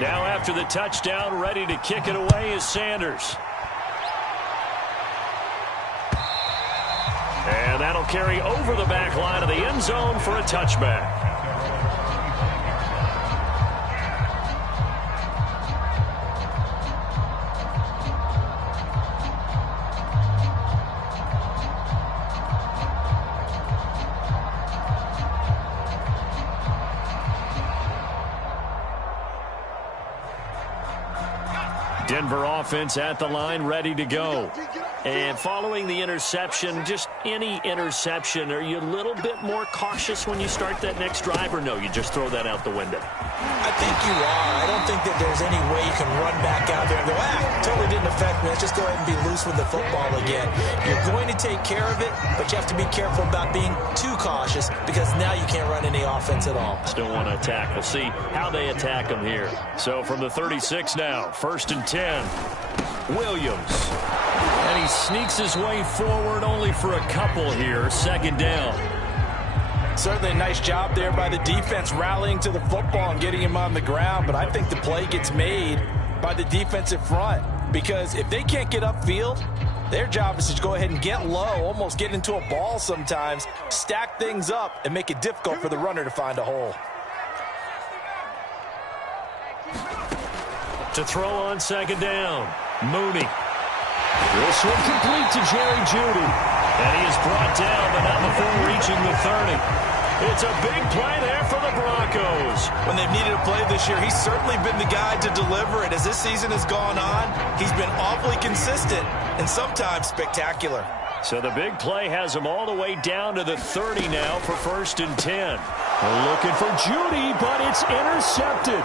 Now after the touchdown, ready to kick it away is Sanders. And that'll carry over the back line of the end zone for a touchback. Denver offense at the line, ready to go. And following the interception, just any interception, are you a little bit more cautious when you start that next drive, or no, you just throw that out the window? I think you are. I don't think that there's any way you can run back out there and go, totally didn't affect me. Let's just go ahead and be loose with the football again. You're going to take care of it, but you have to be careful about being too cautious because now you can't run any offense at all. Still want to attack. We'll see how they attack them here. So from the 36 now, 1st and 10. Williams. And he sneaks his way forward only for a couple here. 2nd down. Certainly a nice job there by the defense rallying to the football and getting him on the ground, but I think the play gets made by the defensive front because if they can't get upfield, their job is to go ahead and get low, almost get into a ball sometimes, stack things up, and make it difficult for the runner to find a hole. To throw on 2nd down, Mooney. This one complete to Jerry Jeudy. And he is brought down, but not before reaching the 30. It's a big play there for the Broncos. When they've needed a play this year, he's certainly been the guy to deliver it. As this season has gone on, he's been awfully consistent and sometimes spectacular. So the big play has him all the way down to the 30 now for 1st and 10. Looking for Jeudy, but it's intercepted.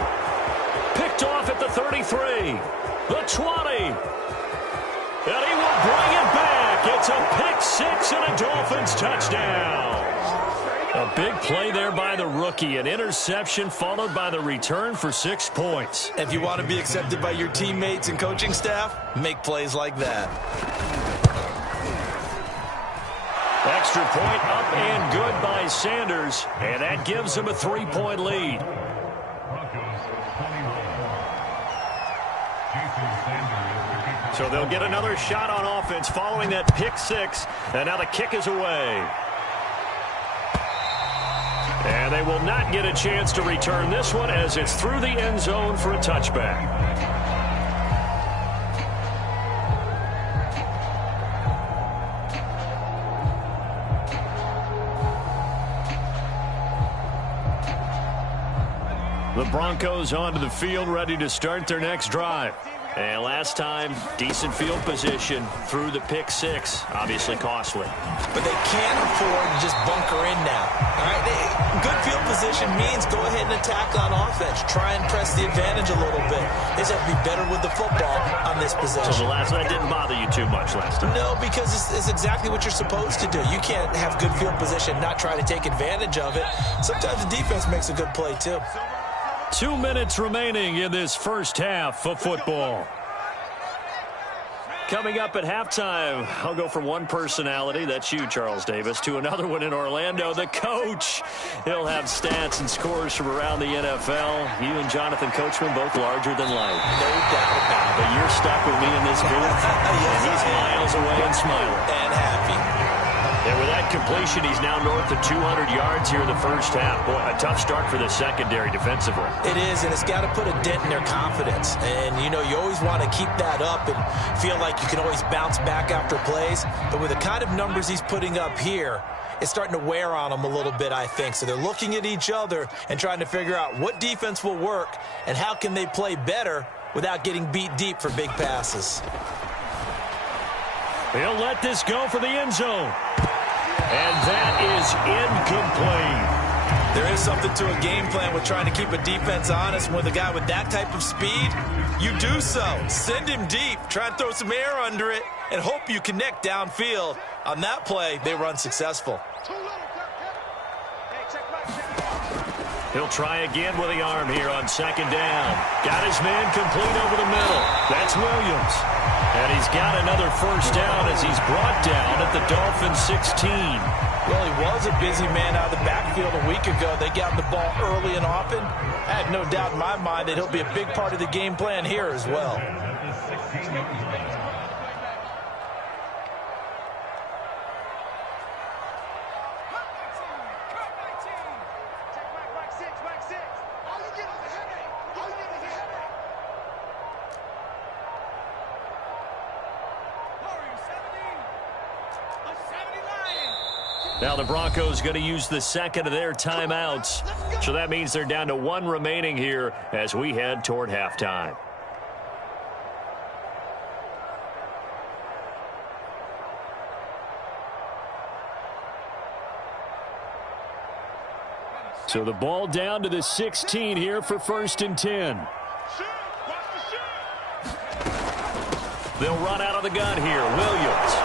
Picked off at the 33, the 20. And he will bring it back. It's a pick six and a Dolphins touchdown. A big play there by the rookie. An interception followed by the return for 6 points. If you want to be accepted by your teammates and coaching staff, make plays like that. Extra point up and good by Sanders. And that gives him a 3-point lead. So they'll get another shot on offense following that pick six. And now the kick is away. And they will not get a chance to return this one as it's through the end zone for a touchback. The Broncos onto the field, ready to start their next drive. And last time, decent field position through the pick six. Obviously costly. But they can't afford to just bunker in now. All right, good field position means go ahead and attack on offense. Try and press the advantage a little bit. They just have to be better with the football on this possession. So the last one didn't bother you too much last time? No, because it's exactly what you're supposed to do. You can't have good field position, not try to take advantage of it. Sometimes the defense makes a good play, too. 2 minutes remaining in this first half of football. Coming up at halftime, I'll go from one personality, that's you, Charles Davis, to another one in Orlando, the coach. He'll have stats and scores from around the NFL. You and Jonathan Coachman, both larger than life. No doubt about it. But you're stuck with me in this booth, yes, and he's miles away and smiling. And happy. And with that completion, he's now north of 200 yards here in the first half. Boy, a tough start for the secondary defensively. It is, and it's got to put a dent in their confidence. And, you know, you always want to keep that up and feel like you can always bounce back after plays. But with the kind of numbers he's putting up here, it's starting to wear on them a little bit, I think. So they're looking at each other and trying to figure out what defense will work and how can they play better without getting beat deep for big passes. He'll let this go for the end zone. And that is incomplete. There is something to a game plan with trying to keep a defense honest. With a guy with that type of speed, you do so. Send him deep. Try and throw some air under it and hope you connect downfield. On that play, they run successful. He'll try again with the arm here on 2nd down. Got his man complete over the middle. That's Williams. And he's got another first down as he's brought down at the Dolphins 16. Well, he was a busy man out of the backfield a week ago. They got the ball early and often. I have no doubt in my mind that he'll be a big part of the game plan here as well. Now the Broncos going to use the second of their timeouts. So that means they're down to one remaining here as we head toward halftime. So the ball down to the 16 here for 1st and 10. They'll run out of the gun here. Williams.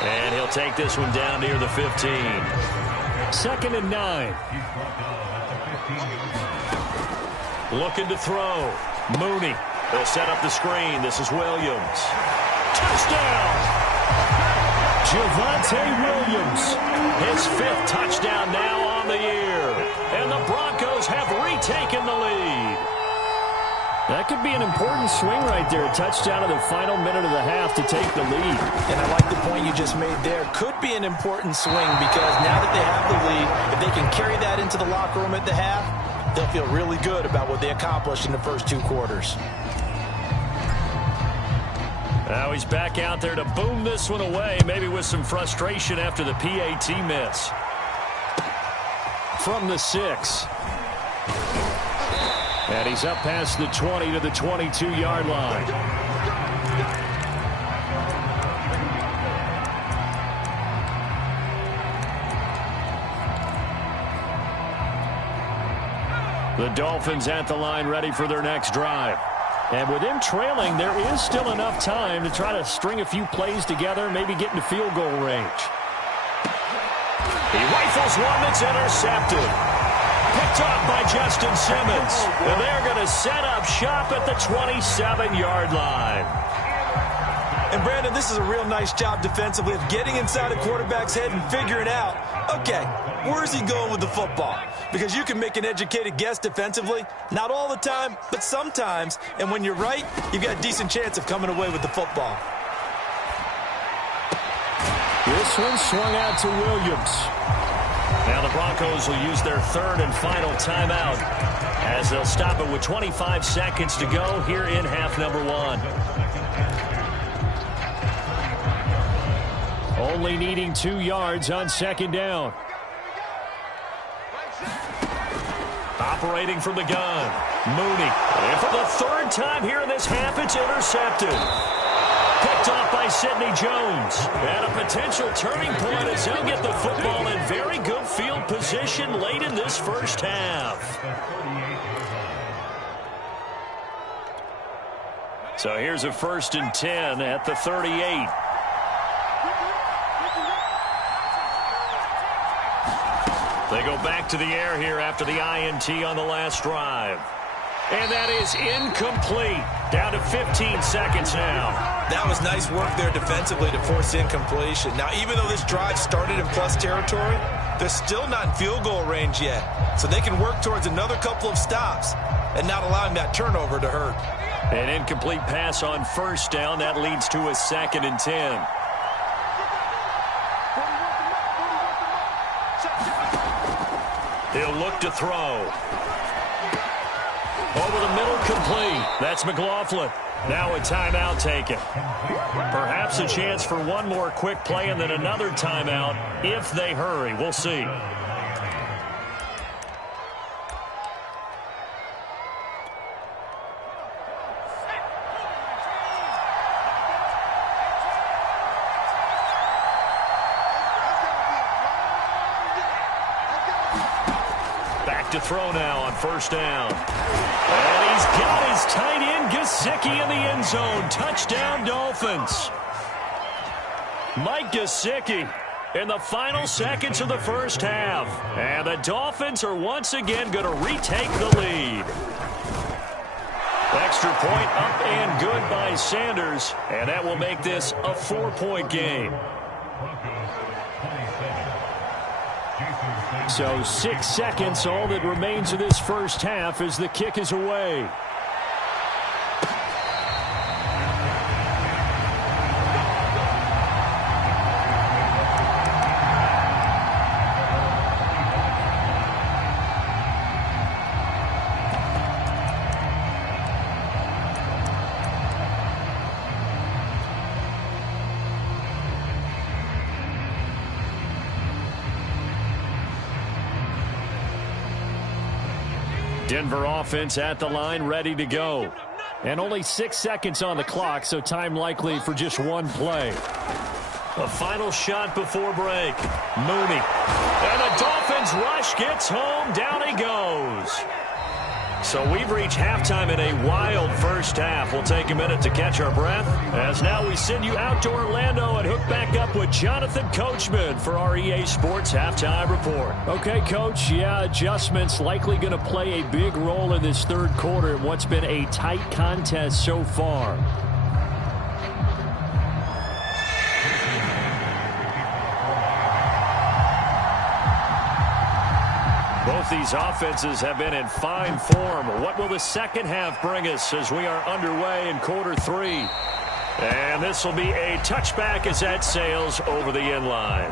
And he'll take this one down near the 15. 2nd and 9. Looking to throw. Mooney. They'll set up the screen. This is Williams. Touchdown! Javonte Williams. His 5th touchdown now on the year. And the Broncos have retaken the lead. That could be an important swing right there. A touchdown in the final minute of the half to take the lead. And I like the point you just made there. Could be an important swing because now that they have the lead, if they can carry that into the locker room at the half, they'll feel really good about what they accomplished in the first 2 quarters. Now he's back out there to boom this one away, maybe with some frustration after the PAT miss. From the 6. And he's up past the 20 to the 22-yard line. The Dolphins at the line ready for their next drive. And with him trailing, there is still enough time to try to string a few plays together, maybe get into field goal range. He rifles one that's intercepted. Picked off by Justin Simmons. And they're going to set up shop at the 27-yard line. And, Brandon, this is a real nice job defensively of getting inside a quarterback's head and figuring out, okay, where's he going with the football? Because you can make an educated guess defensively. Not all the time, but sometimes. And when you're right, you've got a decent chance of coming away with the football. This one swung out to Williams. Now the Broncos will use their 3rd and final timeout as they'll stop it with 25 seconds to go here in half number 1. Only needing 2 yards on 2nd down. Operating from the gun. Mooney. And for the 3rd time here in this half, it's intercepted. Picked off by Sidney Jones. And a potential turning point as he'll get the football in very good field position late in this first half. So here's a 1st and 10 at the 38. They go back to the air here after the INT on the last drive. And that is incomplete. Down to 15 seconds now. That was nice work there defensively to force incompletion. Now, even though this drive started in plus territory, they're still not in field goal range yet. So they can work towards another couple of stops and not allowing that turnover to hurt. An incomplete pass on 1st down. That leads to a 2nd and 10. He'll look to throw. Over the middle, complete. That's McLaughlin. Now a timeout taken. Perhaps a chance for one more quick play and then another timeout if they hurry. We'll see. Back to throw now on 1st down. And he's got his tight end Gesicki in the end zone. Touchdown, Dolphins. Mike Gesicki in the final seconds of the first half. And the Dolphins are once again going to retake the lead. Extra point up and good by Sanders, and that will make this a 4-point game. So 6 seconds, all that remains of this first half as the kick is away. Denver offense at the line, ready to go. And only 6 seconds on the clock, so time likely for just one play. A final shot before break. Mooney. And the Dolphins rush gets home. Down he goes. So we've reached halftime in a wild first half. We'll take a minute to catch our breath, as now we send you out to Orlando and hook back up with Jonathan Coachman for our EA Sports Halftime Report. Okay, Coach, yeah, adjustments likely going to play a big role in this third quarter in what's been a tight contest so far. Both these offenses have been in fine form. What will the second half bring us as we are underway in quarter three? And this will be a touchback as that sails over the end line.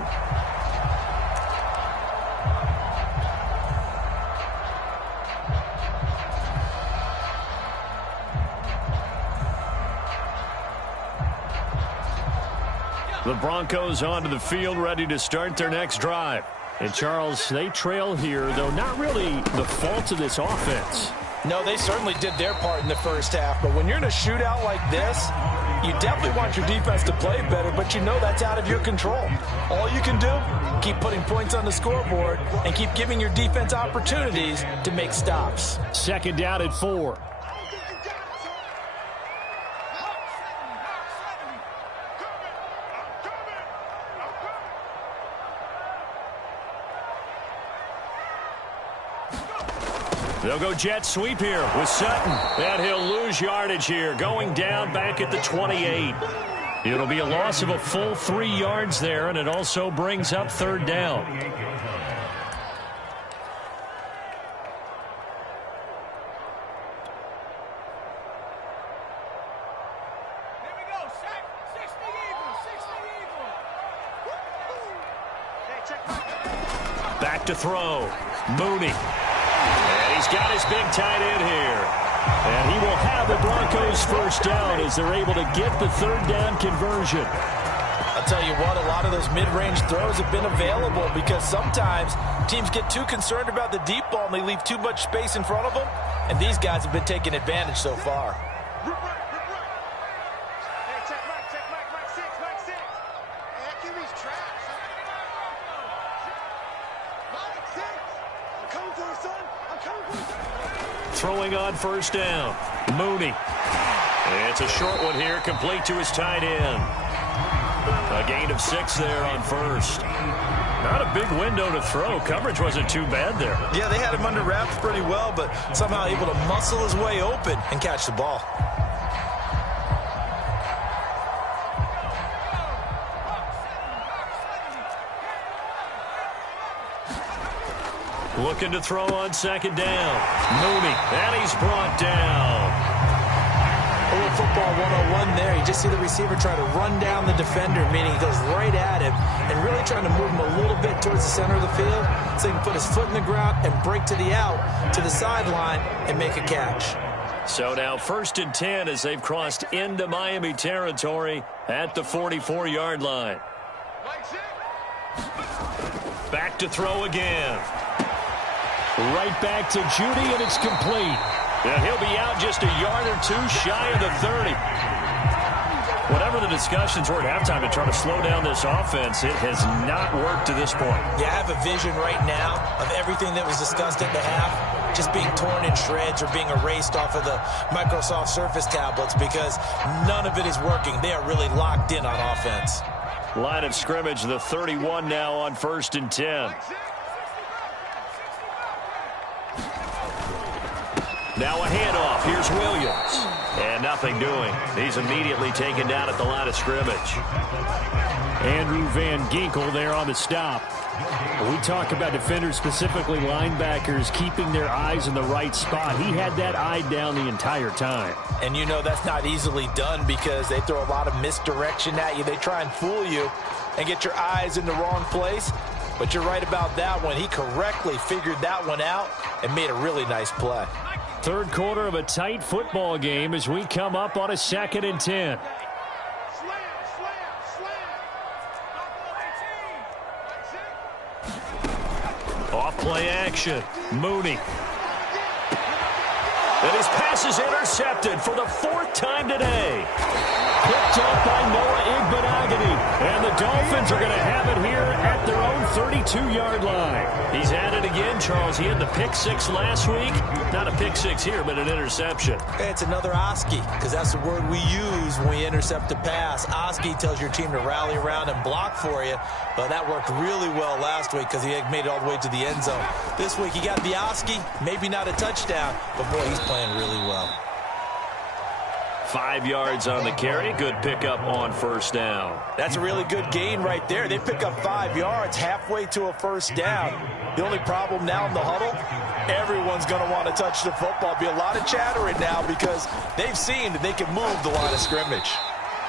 The Broncos onto the field, ready to start their next drive. And, Charles, they trail here, though not really the fault of this offense. No, they certainly did their part in the first half. But when you're in a shootout like this, you definitely want your defense to play better, but you know that's out of your control. All you can do, keep putting points on the scoreboard and keep giving your defense opportunities to make stops. Second down at 4. They'll go jet sweep here with Sutton. And he'll lose yardage here, going down back at the 28. It'll be a loss of a full 3 yards there, and it also brings up third down. Back to throw. Mooney. And he's got his big tight end here. And he will have the Broncos first down as they're able to get the third down conversion. I'll tell you what, a lot of those mid-range throws have been available because sometimes teams get too concerned about the deep ball and they leave too much space in front of them. And these guys have been taking advantage so far. Throwing on first down. Mooney. It's a short one here, complete to his tight end. A gain of 6 there on first. Not a big window to throw. Coverage wasn't too bad there. Yeah, they had him under wraps pretty well, but somehow able to muscle his way open and catch the ball. Looking to throw on second down. Mooney, and he's brought down. A little football 101 there. You just see the receiver try to run down the defender, meaning he goes right at him and really trying to move him a little bit towards the center of the field so he can put his foot in the ground and break to the out, to the sideline, and make a catch. So now 1st and 10 as they've crossed into Miami territory at the 44-yard line. Back to throw again. Right back to Judy, and it's complete. And he'll be out just a yard or 2 shy of the 30. Whatever the discussions were at halftime to try to slow down this offense, it has not worked to this point. Yeah, I have a vision right now of everything that was discussed at the half just being torn in shreds or being erased off of the Microsoft Surface tablets because none of it is working. They are really locked in on offense. Line of scrimmage, the 31 now on 1st and 10. Now a handoff. Here's Williams. And nothing doing. He's immediately taken down at the line of scrimmage. Andrew Van Ginkel there on the stop. We talk about defenders, specifically linebackers, keeping their eyes in the right spot. He had that eye down the entire time. And you know that's not easily done because they throw a lot of misdirection at you. They try and fool you and get your eyes in the wrong place. But you're right about that one. He correctly figured that one out and made a really nice play. Third quarter of a tight football game as we come up on a 2nd and 10. Off play action. Mooney. And his pass is intercepted for the 4th time today. Picked up by Noah Igbenogany. And the Dolphins are going to have it here at their own 32-yard line. He's at it again, Charles. He had the pick 6 last week. Not a pick 6 here, but an interception. It's another Oski, because that's the word we use when we intercept a pass. Oski tells your team to rally around and block for you. But that worked really well last week because he made it all the way to the end zone. This week he got the Oski, maybe not a touchdown, but boy, he's playing really well. 5 yards on the carry. Good pickup on first down. That's a really good gain right there. They pick up 5 yards halfway to a first down. The only problem now in the huddle, everyone's going to want to touch the football. Be a lot of chattering now because they've seen that they can move the line of scrimmage.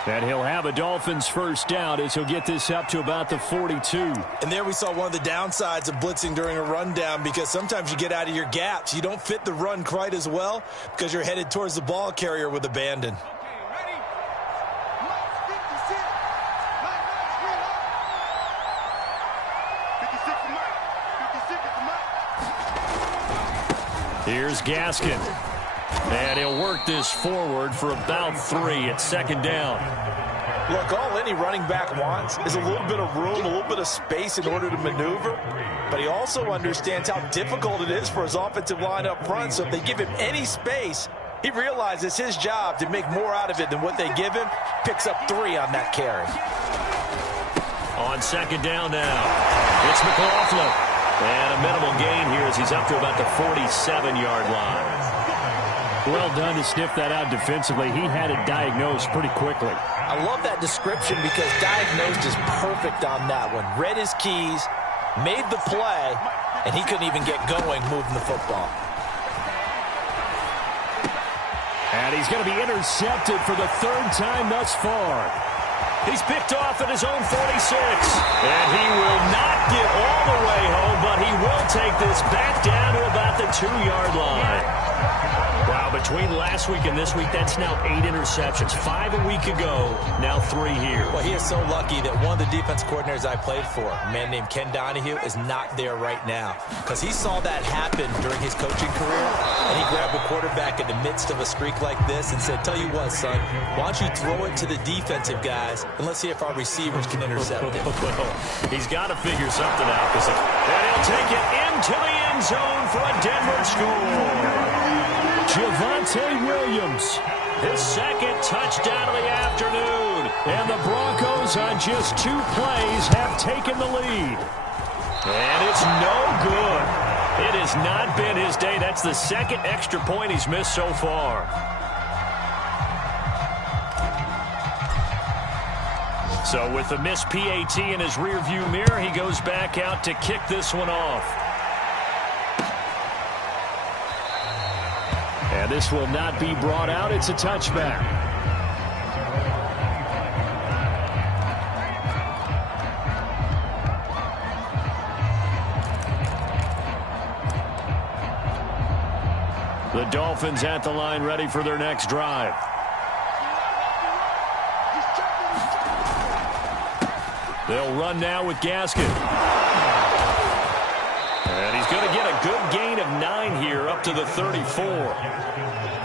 And he'll have a Dolphins first down as he'll get this up to about the 42. And there we saw one of the downsides of blitzing during a rundown because sometimes you get out of your gaps. You don't fit the run quite as well because you're headed towards the ball carrier with abandon. Here's Gaskin. And he'll work this forward for about 3 at 2nd down. Look, all any running back wants is a little bit of room, a little bit of space in order to maneuver. But he also understands how difficult it is for his offensive line up front. So if they give him any space, he realizes his job to make more out of it than what they give him. Picks up 3 on that carry. On 2nd down now, it's McLaughlin. And a minimal gain here as he's up to about the 47-yard line. Well done to sniff that out defensively. He had it diagnosed pretty quickly. I love that description because diagnosed is perfect on that one. Read his keys, made the play, and he couldn't even get going moving the football. And he's going to be intercepted for the 3rd time thus far. He's picked off at his own 46. And he will not get all the way home, but he will take this back down to about the 2-yard line. Wow, between last week and this week, that's now 8 interceptions. 5 a week ago, now 3 here. Well, he is so lucky that one of the defense coordinators I played for, a man named Ken Donahue, is not there right now. Because he saw that happen during his coaching career, and he grabbed a quarterback in the midst of a streak like this and said, tell you what, son, why don't you throw it to the defensive guys, and let's see if our receivers can intercept it. He's got to figure something out. And he'll take it into the end zone for a Denver score. Javonte Williams, his 2nd touchdown of the afternoon. And the Broncos on just 2 plays have taken the lead. And it's no good. It has not been his day. That's the 2nd extra point he's missed so far. So with the missed PAT in his rearview mirror, he goes back out to kick this one off. And this will not be brought out. It's a touchback. The Dolphins at the line, ready for their next drive. They'll run now with Gaskin. And he's going to get a good gain of 9 here up to the 34.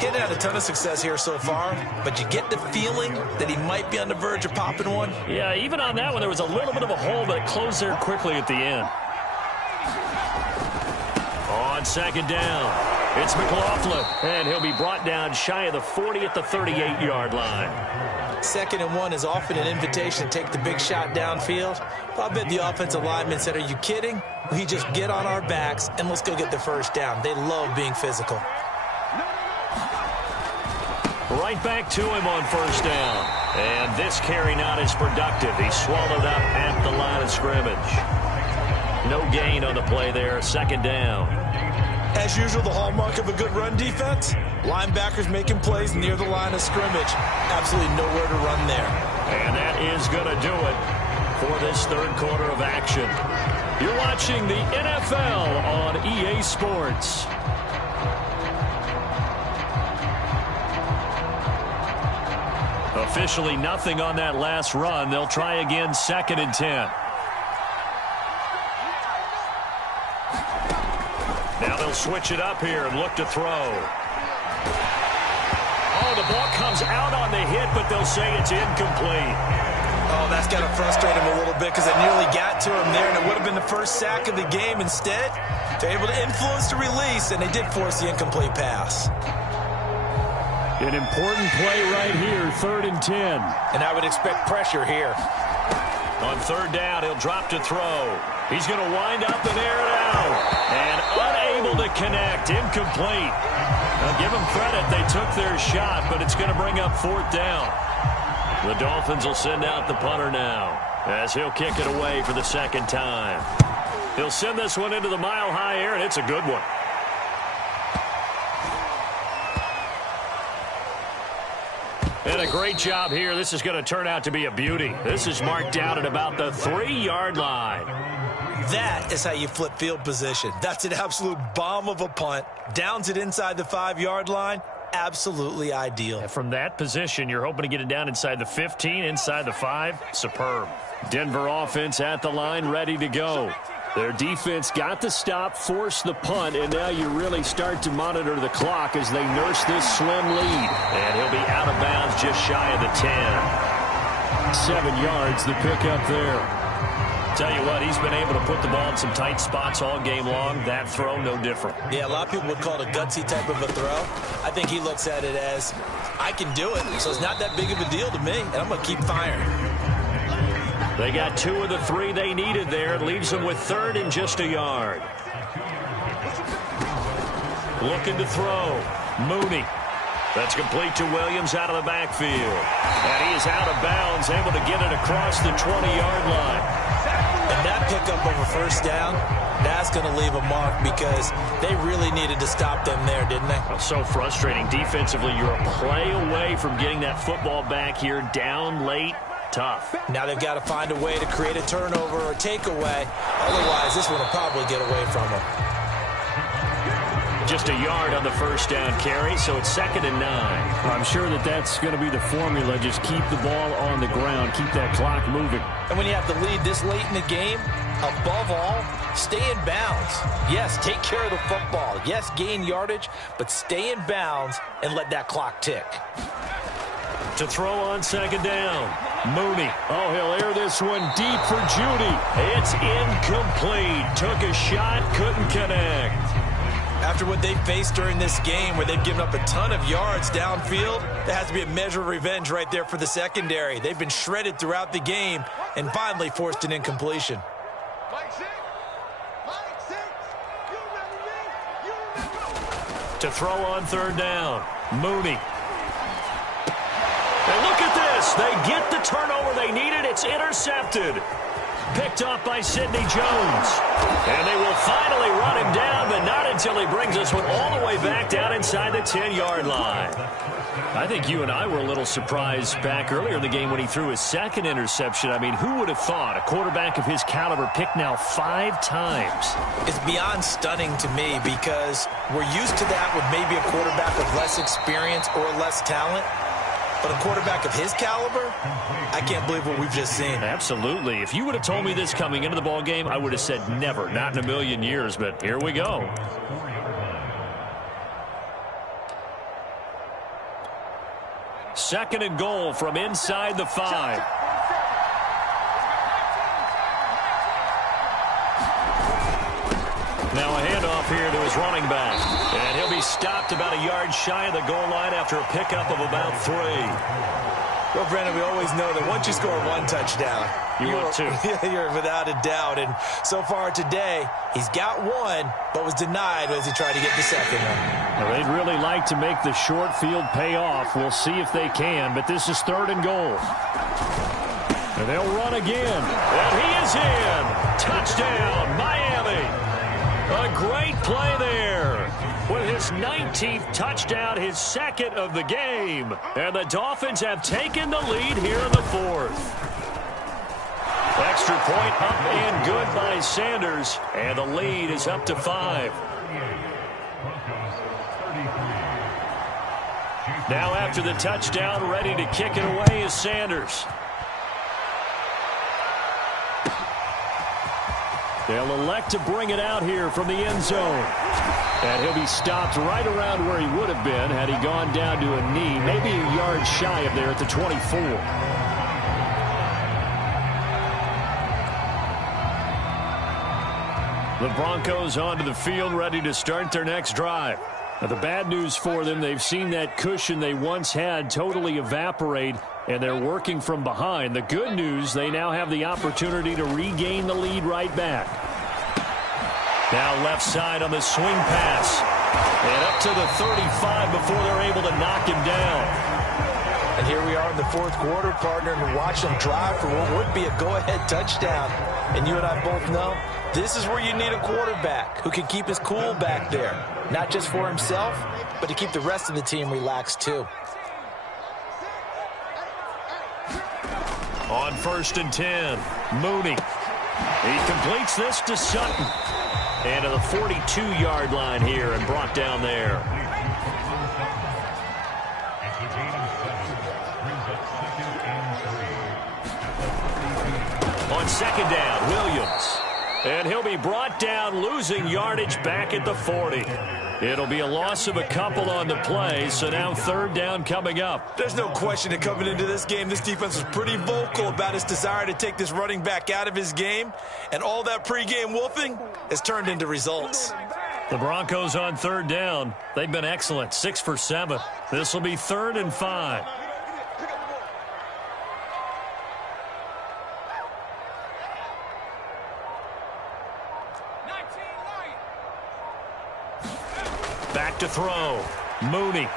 Getting had a ton of success here so far, but you get the feeling that he might be on the verge of popping one. Yeah, even on that one, there was a little bit of a hole, but it closed there quickly at the end. On 2nd down, it's McLaughlin, and he'll be brought down shy of the 40 at the 38-yard line. 2nd and 1 is often an invitation to take the big shot downfield. But I bet the offensive lineman said, are you kidding? We just get on our backs and let's go get the first down. They love being physical. Right back to him on first down. And this carry not as productive. He's swallowed up at the line of scrimmage. No gain on the play there. Second down. As usual, the hallmark of a good run defense, linebackers making plays near the line of scrimmage. Absolutely nowhere to run there. And that is going to do it for this third quarter of action. You're watching the NFL on EA Sports. Officially nothing on that last run. They'll try again, 2nd and 10. Now they'll switch it up here and look to throw. Oh, the ball comes out on the hit, but they'll say it's incomplete. Oh, that's got to frustrate him a little bit because it nearly got to him there, and it would have been the first sack of the game. Instead, they're able to influence the release, and they did force the incomplete pass. An important play right here, 3rd and 10. And I would expect pressure here. On 3rd down, he'll drop to throw. He's going to wind up and air it out. And unable to connect. Incomplete. Now, give them credit. They took their shot, but it's going to bring up 4th down. The Dolphins will send out the punter now as he'll kick it away for the 2nd time. He'll send this one into the mile-high air, and it's a good one. And a great job here. This is going to turn out to be a beauty. This is marked down at about the 3-yard line. That is how you flip field position. That's an absolute bomb of a punt. Downs it inside the 5-yard line. Absolutely ideal. And from that position, you're hoping to get it down inside the 15, inside the 5. Superb. Denver offense at the line, ready to go. Their defense got the stop, forced the punt, and now you really start to monitor the clock as they nurse this slim lead. And he'll be out of bounds just shy of the 10. 7 yards, the pickup there. Tell you what, he's been able to put the ball in some tight spots all game long. That throw, no different. Yeah, a lot of people would call it a gutsy type of a throw. I think he looks at it as, I can do it, so it's not that big of a deal to me, and I'm going to keep firing. They got 2 of the 3 they needed there. It leaves them with 3rd and just a yard. Looking to throw. Mooney. That's complete to Williams out of the backfield. And he is out of bounds, able to get it across the 20-yard line. And that pickup of a first down, that's going to leave a mark because they really needed to stop them there, didn't they? Well, so frustrating. Defensively, you're a play away from getting that football back here down late. Tough. Now they've got to find a way to create a turnover or a takeaway. Otherwise, this one will probably get away from them. Just a yard on the first down carry, so it's 2nd and 9. I'm sure that's going to be the formula. Just keep the ball on the ground. Keep that clock moving. And when you have the lead this late in the game, above all, stay in bounds. Yes, take care of the football. Yes, gain yardage, but stay in bounds and let that clock tick. To throw on 2nd down. Mooney. Oh, he'll air this one deep for Judy. It's incomplete. Took a shot, couldn't connect. After what they faced during this game where they've given up a ton of yards downfield, there has to be a measure of revenge right there for the secondary. They've been shredded throughout the game and finally forced an incompletion. To throw on 3rd down. Mooney. And look at this. They get the turnover they needed. It's intercepted. Picked off by Sidney Jones. And they will finally run him down, but not until he brings this one all the way back down inside the 10-yard line. I think you and I were a little surprised back earlier in the game when he threw his 2nd interception. I mean, who would have thought a quarterback of his caliber picked now 5 times? It's beyond stunning to me because we're used to that with maybe a quarterback with less experience or less talent. But a quarterback of his caliber, I can't believe what we've just seen. Absolutely. If you would have told me this coming into the ballgame, I would have said never, not in a million years. But here we go. Second and goal from inside the 5. Now a handoff here to his running back. And he'll be stopped about a yard shy of the goal line after a pickup of about 3. Well, Brandon, we always know that once you score one touchdown, want two. You're without a doubt. And so far today, he's got one, but was denied as he tried to get the second one. Well, they'd really like to make the short field pay off. We'll see if they can, but this is 3rd and goal. And they'll run again. And he is in. Touchdown, Miami. A great play there. With his 19th touchdown, his 2nd of the game. And the Dolphins have taken the lead here in the 4th. Extra point up and good by Sanders. And the lead is up to 5. Now after the touchdown, ready to kick it away is Sanders. They'll elect to bring it out here from the end zone. And he'll be stopped right around where he would have been had he gone down to a knee, maybe a yard shy of there at the 24. The Broncos onto the field, ready to start their next drive. Now, the bad news for them, they've seen that cushion they once had totally evaporate, and they're working from behind. The good news, they now have the opportunity to regain the lead right back. Now left side on the swing pass. And up to the 35 before they're able to knock him down. And here we are in the 4th quarter, partner, and watch them drive for what would be a go-ahead touchdown. And you and I both know this is where you need a quarterback who can keep his cool back there. Not just for himself, but to keep the rest of the team relaxed too. On 1st and 10, Mooney. He completes this to Sutton. And to the 42-yard line here and brought down there. On 2nd down, Williams. And he'll be brought down, losing yardage back at the 40. It'll be a loss of a couple on the play, so now 3rd down coming up. There's no question that coming into this game, this defense was pretty vocal about its desire to take this running back out of his game, and all that pregame wolfing has turned into results. The Broncos on 3rd down. They've been excellent, 6 for 7. This will be 3rd and 5. Back to throw. Mooney.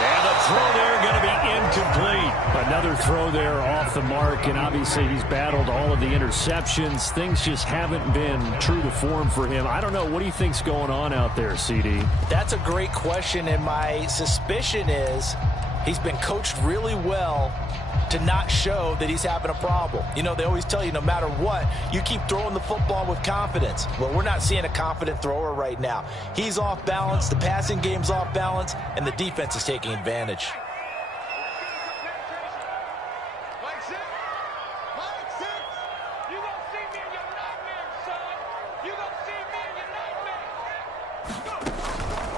And the throw there going to be incomplete. Another throw there off the mark, and obviously he's battled all of the interceptions. Things just haven't been true to form for him. I don't know. What do you think's going on out there, CD? That's a great question, and my suspicion is he's been coached really well to not show that he's having a problem. You know, they always tell you no matter what, you keep throwing the football with confidence. Well, we're not seeing a confident thrower right now. He's off balance, the passing game's off balance, and the defense is taking advantage.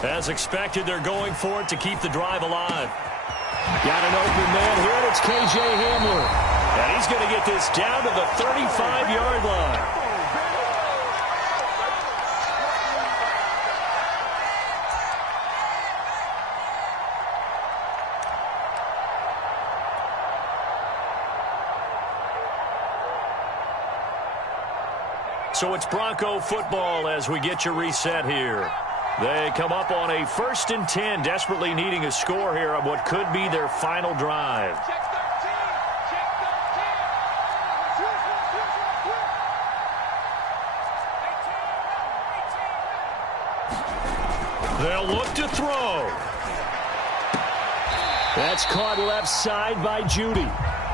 As expected, they're going for it to keep the drive alive. Got an open man here, and it's K.J. Hamler. And he's going to get this down to the 35-yard line. So it's Bronco football as we get you reset here. They come up on a 1st and 10, desperately needing a score here on what could be their final drive. They'll look to throw. That's caught left side by Judy.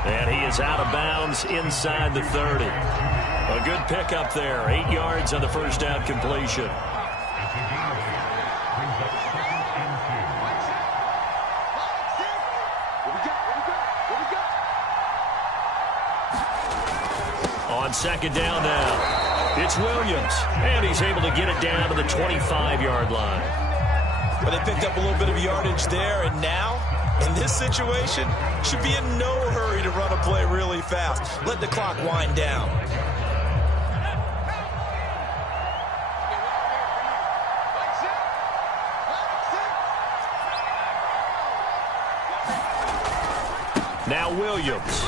And he is out of bounds inside the 30. A good pickup there, 8 yards on the first down completion. On 2nd down now, it's Williams, and he's able to get it down to the 25-yard line. But they picked up a little bit of yardage there, and now, in this situation, should be in no hurry to run a play really fast. Let the clock wind down. Williams.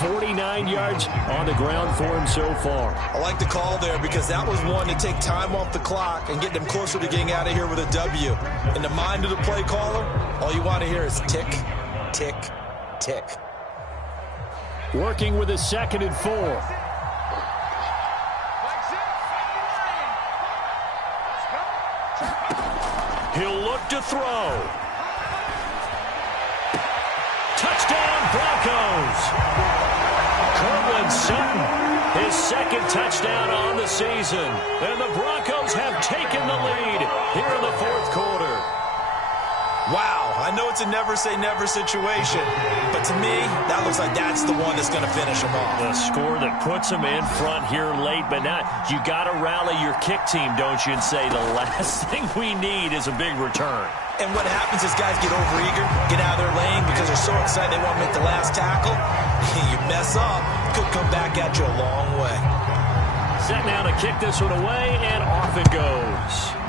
49 yards on the ground for him so far. I like the call there because that was one to take time off the clock and get them closer to getting out of here with a W. In the mind of the play caller, all you want to hear is tick, tick, tick. Working with a 2nd and 4. He'll look to throw. Touchdown, Broncos. Cortland Sutton, his 2nd touchdown on the season. And the Broncos have taken the lead here in the 4th quarter. Wow, I know it's a never-say-never situation, but to me, that looks like that's the one that's going to finish them off. The score that puts them in front here late, but now you got to rally your kick team, don't you, and say the last thing we need is a big return. And what happens is guys get overeager, get out of their lane because they're so excited they want to make the last tackle. You mess up, could come back at you a long way. Set now to kick this one away, and off it goes.